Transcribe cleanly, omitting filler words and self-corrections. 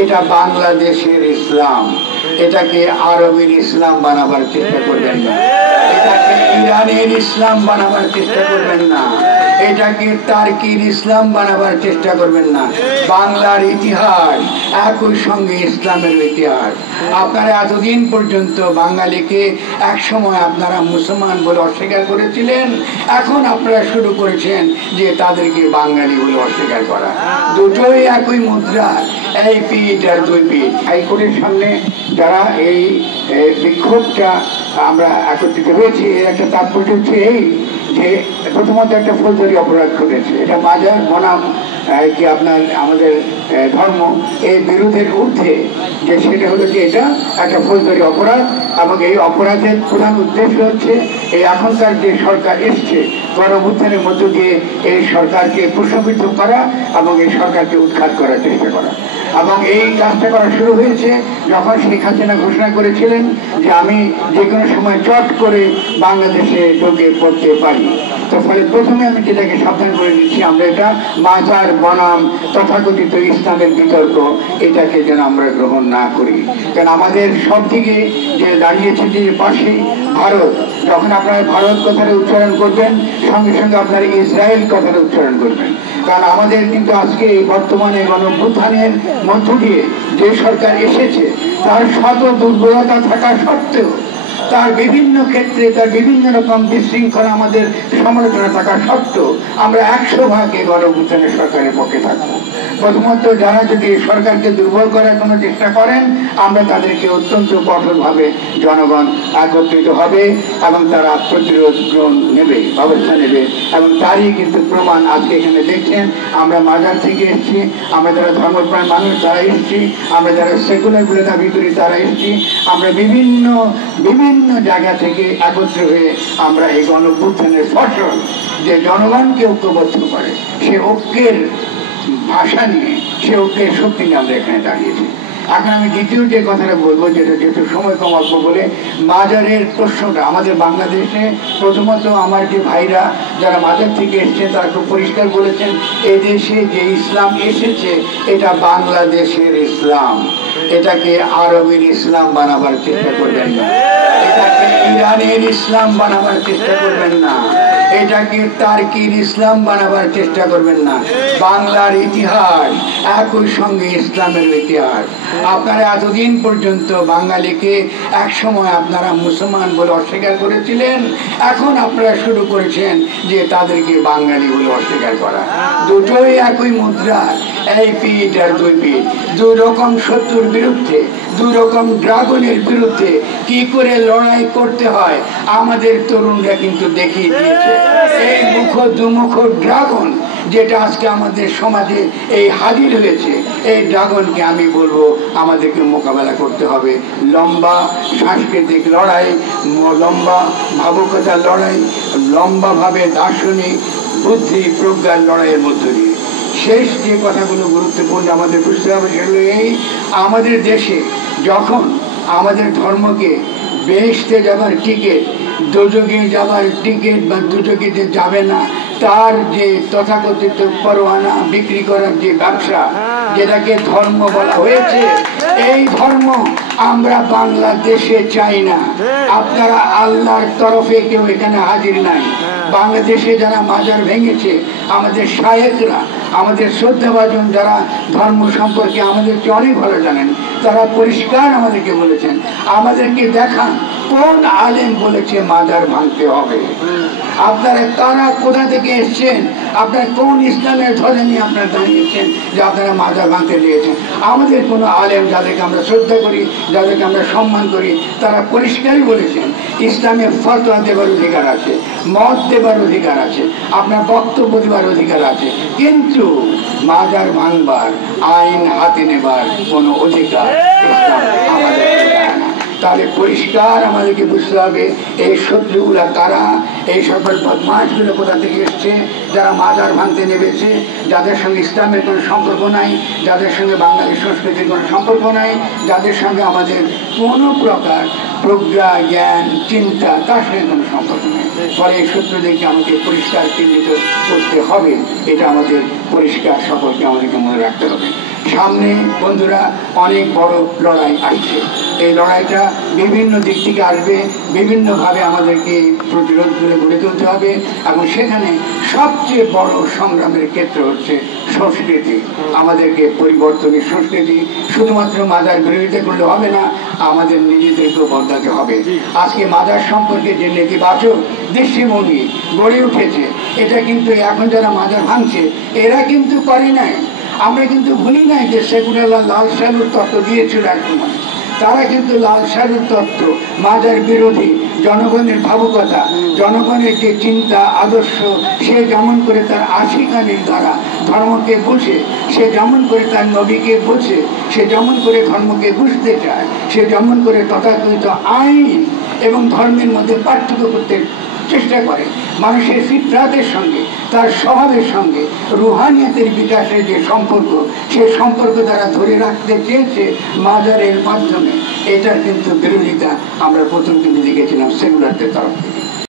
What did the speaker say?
এটা বাংলাদেশের ইসলাম, এটাকে আরবের ইসলাম বানাবার চেষ্টা করবেন না, এটাকে ইরানের ইসলাম বানাবার চেষ্টা করবেন না, এটাকে টার্কির ইসলাম বানাবার চেষ্টা করবেন না। বাংলার ইতিহাস একই সঙ্গে ইসলামের ইতিহাস। আপনারা এতদিন পর্যন্ত বাঙালিকে একসময় আপনারা মুসলমান বলে অস্বীকার করেছিলেন, এখন আপনারা শুরু করেছেন যে তাদেরকে বাঙালি বলে অস্বীকার করা। দুটোই একই মুদ্রা, এই পিঠ আর দুই পিঠ। হাইকোর্টের সামনে যারা এই বিক্ষোভটা আমরা একত্রিত হয়েছি, এর একটা তাৎপর্য হচ্ছে এই যে প্রথমত একটা ফৌজদারি অপরাধ ঘটেছে, এটা মাজার বনাম কি আপনার আমাদের ধর্ম এই বিরোধের ঊর্ধ্বে, যে সেটা হলো যে এটা একটা ফৌজদারি অপরাধ। এবং এই অপরাধের প্রধান উদ্দেশ্য হচ্ছে এই এখনকার যে সরকার এসছে গণঅভ্যুত্থানের মধ্য দিয়ে এই সরকারকে প্রশ্নবিদ্ধ করা এবং এই সরকারকে উৎখাত করার চেষ্টা করা। এবং এই কাজটা করা শুরু হয়েছে যখন শেখ হাসিনা ঘোষণা করেছিলেন যে আমি যে কোনো সময় চট করে বাংলাদেশে ঢুকে পড়তে পারি। তো ফলে প্রথমে আমি যেটাকে সাবধান করে দিচ্ছি, আমরা এটা মাজার বনাম তথাকথিত ইসলামের বিতর্ক, এটাকে যেন আমরা গ্রহণ না করি। কারণ আমাদের সব দিকে যে দাঁড়িয়েছে যে পাশে ভারত, যখন আপনারা ভারত কথাটা উচ্চারণ করবেন সঙ্গে সঙ্গে আপনারা ইসরায়েল কথাটা উচ্চারণ করবেন। কারণ আমাদের কিন্তু আজকে এই বর্তমানে গণঅভ্যুত্থানের মধ্য দিয়ে যে সরকার এসেছে তার শত দুর্বলতা থাকা সত্ত্বেও, তার বিভিন্ন ক্ষেত্রে তার বিভিন্ন রকম বিশৃঙ্খলা আমাদের সমালোচনা থাকা সত্ত্বেও আমরা 100 ভাগে গণঅভ্যুত্থানের সরকারের পক্ষে থাকবো। প্রথমত যারা যদি সরকারকে দুর্বল করার কোনো চেষ্টা করেন, আমরা তাদেরকে অত্যন্ত কঠোরভাবে জনগণ একত্রিত হবে এবং তারা প্রতিরোধ নেবে, ব্যবস্থা নেবে। এবং তারই কিন্তু প্রমাণ আজকে এখানে দেখছেন। আমরা মাজার থেকে এসেছি, আমরা যারা ধর্মপ্রাণ মানুষ তারা এসেছি, আমরা যারা সেকুলার বলে দাবি করি তারা এসেছি, আমরা বিভিন্ন জায়গা থেকে একত্র হয়ে আমরা এই গণঅভ্যুত্থানের ফসল যে জনগণকে ঐক্যবদ্ধ করে, সে ঐক্যের ভাষা নিয়ে, সে ঐক্যের শক্তি নিয়ে আমরা এখানে দাঁড়িয়েছি। এখন আমি দ্বিতীয় যে কথাটা বলবো, যেটা যেহেতু সময় কম অল্প বলে, মাজারের প্রশ্নটা আমাদের বাংলাদেশে প্রথমত আমার যে ভাইরা যারা মাজার থেকে এসছেন তারা খুব পরিষ্কার বলেছেন, এদেশে যে ইসলাম এসেছে এটা বাংলাদেশের ইসলাম, এটাকে আরবের ইসলাম বানাবার চেষ্টা করবেন না, এটাকে ইরানের ইসলাম বানাবার চেষ্টা করবেন না, এটাকে টার্কির ইসলাম বানাবার চেষ্টা করবেন না। বাংলার ইতিহাস একই সঙ্গে ইসলামের ইতিহাস। আপনারা এতদিন পর্যন্ত বাঙালিকে একসময় আপনারা মুসলমান বলে অস্বীকার করেছিলেন, এখন আপনারা শুরু করেছেন যে তাদেরকে বাঙালি বলে অস্বীকার করা। দুটোই একই মুদ্রা, এই পিঠ আর দুই পিঠ। দুই রকম শত্রুর বিরুদ্ধে, দুই রকম ড্রাগনের বিরুদ্ধে কি করে লড়াই করতে হয় আমাদের তরুণরা কিন্তু দেখিয়ে দিয়েছে। এই দুমুখ ড্রাগন যেটা আজকে আমাদের সমাজে এই হাজির হয়েছে, এই ড্রাগনকে আমি বলবো আমাদেরকে মোকাবেলা করতে হবে লম্বা সাংস্কৃতিক লড়াই, লম্বা ভাবুকতার লড়াই, লম্বাভাবে দার্শনিক বুদ্ধি প্রজ্ঞার লড়াইয়ের মধ্য দিয়ে। শেষ যে কথাগুলো গুরুত্বপূর্ণ আমাদের বুঝতে হবে সেগুলো এই, আমাদের দেশে যখন আমাদের ধর্মকে বেহেশতে যাবার টিকিট, দোজখে যাবার টিকিট বা দুজখিতে যাবে না তার যে তথাকথিত পরোয়ানা বিক্রি করার যে ব্যবসা, যেটাকে ধর্ম বলা হয়েছে, এই ধর্ম আমরা বাংলাদেশে চাই না। আপনারা আল্লাহর তরফে কেউ এখানে হাজির নাই। বাংলাদেশে যারা মাজার ভেঙেছে, আমাদের শায়েখরা, আমাদের শ্রদ্ধাভাজন যারা ধর্ম সম্পর্কে আমাদেরকে অনেক ভালো জানেন, তারা পরিষ্কার আমাদেরকে বলেছেন, আমাদেরকে দেখান কোন আলেম বলেছে মাজার ভাঙতে হবে। আপনারা কারা কোথা থেকে এসছেন, আপনার কোন ইসলামের ধ্বজা নিয়ে আপনারা দাঁড়িয়েছেন যে আপনারা মাজার ভাঙতে দিয়েছেন? আমাদের কোনো আলেম যাদেরকে আমরা শ্রদ্ধা করি, যাদেরকে আমরা সম্মান করি, তারা পরিষ্কারই বলেছেন ইসলামে ফতোয়া দেবার অধিকার আছে, মত দেবার অধিকার আছে, আপনার বক্তব্য দেবার অধিকার আছে, কিন্তু মাজার ভাঙবার, আইন হাতে নেবার কোনো অধিকার ইসলাম আমাদের দেয় না। তাহলে পরিষ্কার আমাদেরকে বুঝতে হবে এই শত্রুগুলা কারা, এই সকল বদমাশগুলো কোথা থেকে এসছে, যারা মাজার ভাঙতে নেমেছে, যাদের সঙ্গে ইসলামের কোনো সম্পর্ক নাই, যাদের সঙ্গে বাঙালি সংস্কৃতির কোনো সম্পর্ক নাই, যাদের সঙ্গে আমাদের কোনো প্রকার প্রজ্ঞা জ্ঞান চিন্তা তার সঙ্গে কোনো সম্পর্ক নেই। ফলে এই শত্রুদেরকে আমাদের পরিষ্কার চিহ্নিত করতে হবে, এটা আমাদের পরিষ্কার সকলকে আমাদেরকে মনে রাখতে হবে। সামনে বন্ধুরা অনেক বড় লড়াই আসছে। এই লড়াইটা বিভিন্ন দিক থেকে আসবে, বিভিন্নভাবে আমাদেরকে প্রতিরোধ করে গড়ে তুলতে হবে। এবং সেখানে সবচেয়ে বড় সংগ্রামের ক্ষেত্র হচ্ছে সংস্কৃতি। আমাদেরকে পরিবর্তনের সংস্কৃতি, শুধুমাত্র মাজার বিরোধিতা করলে হবে না, আমাদের নিজেদেরকেও বদলাতে হবে। আজকে মাজার সম্পর্কে যে নেতিবাচক দৃষ্টিভঙ্গি গড়ে উঠেছে, এটা কিন্তু এখন যারা মাজার ভাঙছে এরা কিন্তু করে নাই। আমরা কিন্তু ভুলি নাই যে সেকুলার লাল সাহেবের তত্ত্ব দিয়েছিল এক সময়। তারা কিন্তু লাল সাহেবের তত্ত্ব, মাজার বিরোধী, জনগণের ভাবুকতা, জনগণের যে চিন্তা আদর্শ, সে যেমন করে তার আশিকানির দ্বারা ধর্মকে বুঝে, সে যেমন করে তার নবীকে বুঝে, সে যেমন করে ধর্মকে বুঝতে চায়, সে যেমন করে তথাকথিত আইন এবং ধর্মের মধ্যে পার্থক্য করতে চেষ্টা করে, মানুষের ফিতরাতের সঙ্গে, তার স্বভাবের সঙ্গে রুহানিয়াতের বিকাশের যে সম্পর্ক, সেই সম্পর্ক তারা ধরে রাখতে চেয়েছে মাজারের মাধ্যমে। এটার কিন্তু বিরোধিতা আমরা প্রথম দিকে দেখেছিলাম সেকুলারদের তরফ থেকে।